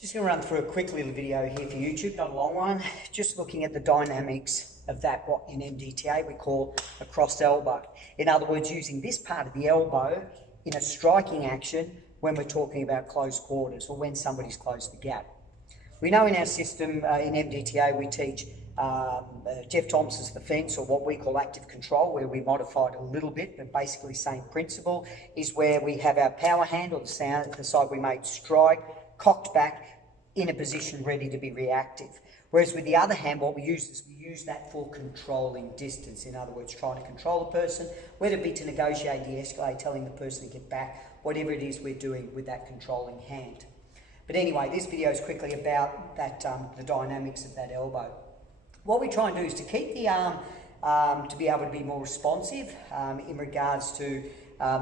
Just going to run through a quick little video here for YouTube, not a long one, just looking at the dynamics of that, what in MDTA we call a crossed elbow. In other words, using this part of the elbow in a striking action when we're talking about close quarters or when somebody's closed the gap. We know in our system, in MDTA, we teach Jeff Thompson's defence, or what we call active control, where we modify it a little bit, but basically same principle, is where we have our power hand, or the side we made strike, cocked back in a position ready to be reactive. Whereas with the other hand, what we use is we use that for controlling distance. In other words, trying to control a person, whether it be to negotiate, de-escalate, telling the person to get back, whatever it is we're doing with that controlling hand. But anyway, this video is quickly about that, the dynamics of that elbow. What we try and do is to keep the arm to be able to be more responsive in regards to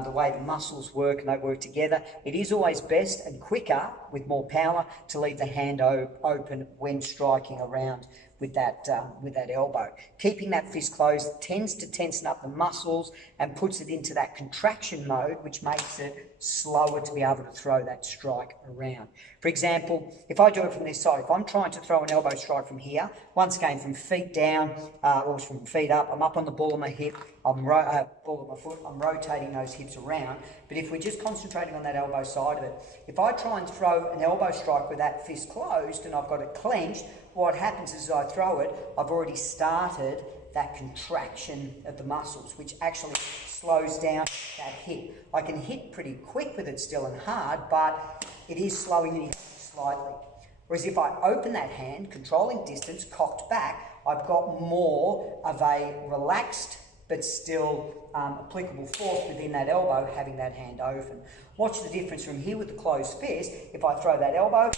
the way the muscles work and they work together. It is always best and quicker with more power to leave the hand open when striking around with that elbow. Keeping that fist closed tends to tension up the muscles and puts it into that contraction mode, which makes it slower to be able to throw that strike around. For example, if I do it from this side, if I'm trying to throw an elbow strike from here, once again from feet down or from feet up, I'm up on the ball of my hip, ball of my foot, I'm rotating those hips around. But if we're just concentrating on that elbow side of it, if I try and throw an elbow strike with that fist closed and I've got it clenched, what happens is as I throw it, I've already started that contraction of the muscles, which actually slows down that hit. I can hit pretty quick with it still and hard, but it is slowing me slightly. Whereas if I open that hand, controlling distance, cocked back, I've got more of a relaxed but still applicable force within that elbow, having that hand open. Watch the difference from here with the closed fist. If I throw that elbow,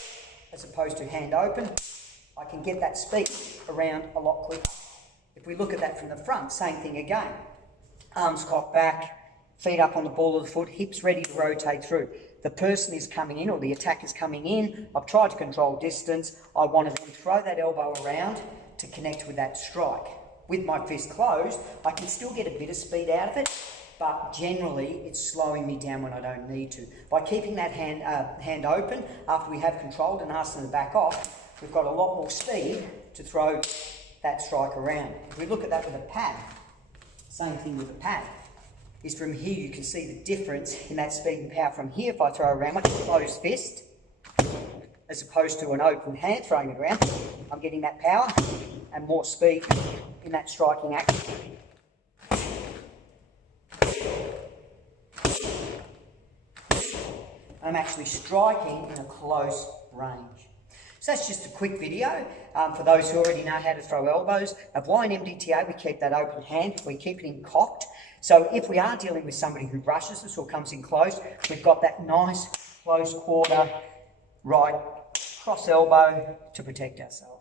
as opposed to hand open, I can get that speed around a lot quicker. If we look at that from the front, same thing again. Arms cocked back, feet up on the ball of the foot, hips ready to rotate through. The person is coming in, or the attacker's coming in. I've tried to control distance. I want to then throw that elbow around to connect with that strike. With my fist closed, I can still get a bit of speed out of it, but generally it's slowing me down when I don't need to. By keeping that hand open after we have controlled and asked them to back off, we've got a lot more speed to throw that strike around. If we look at that with a pad, same thing with a pad, is from here you can see the difference in that speed and power from here. If I throw around with a closed fist, as opposed to an open hand throwing it around, I'm getting that power and more speed in that striking action. I'm actually striking in a close range. So that's just a quick video for those who already know how to throw elbows. Of why in MDTA we keep that open hand, we keep it in cocked. So if we are dealing with somebody who rushes us or comes in close, we've got that nice close quarter, right cross elbow to protect ourselves.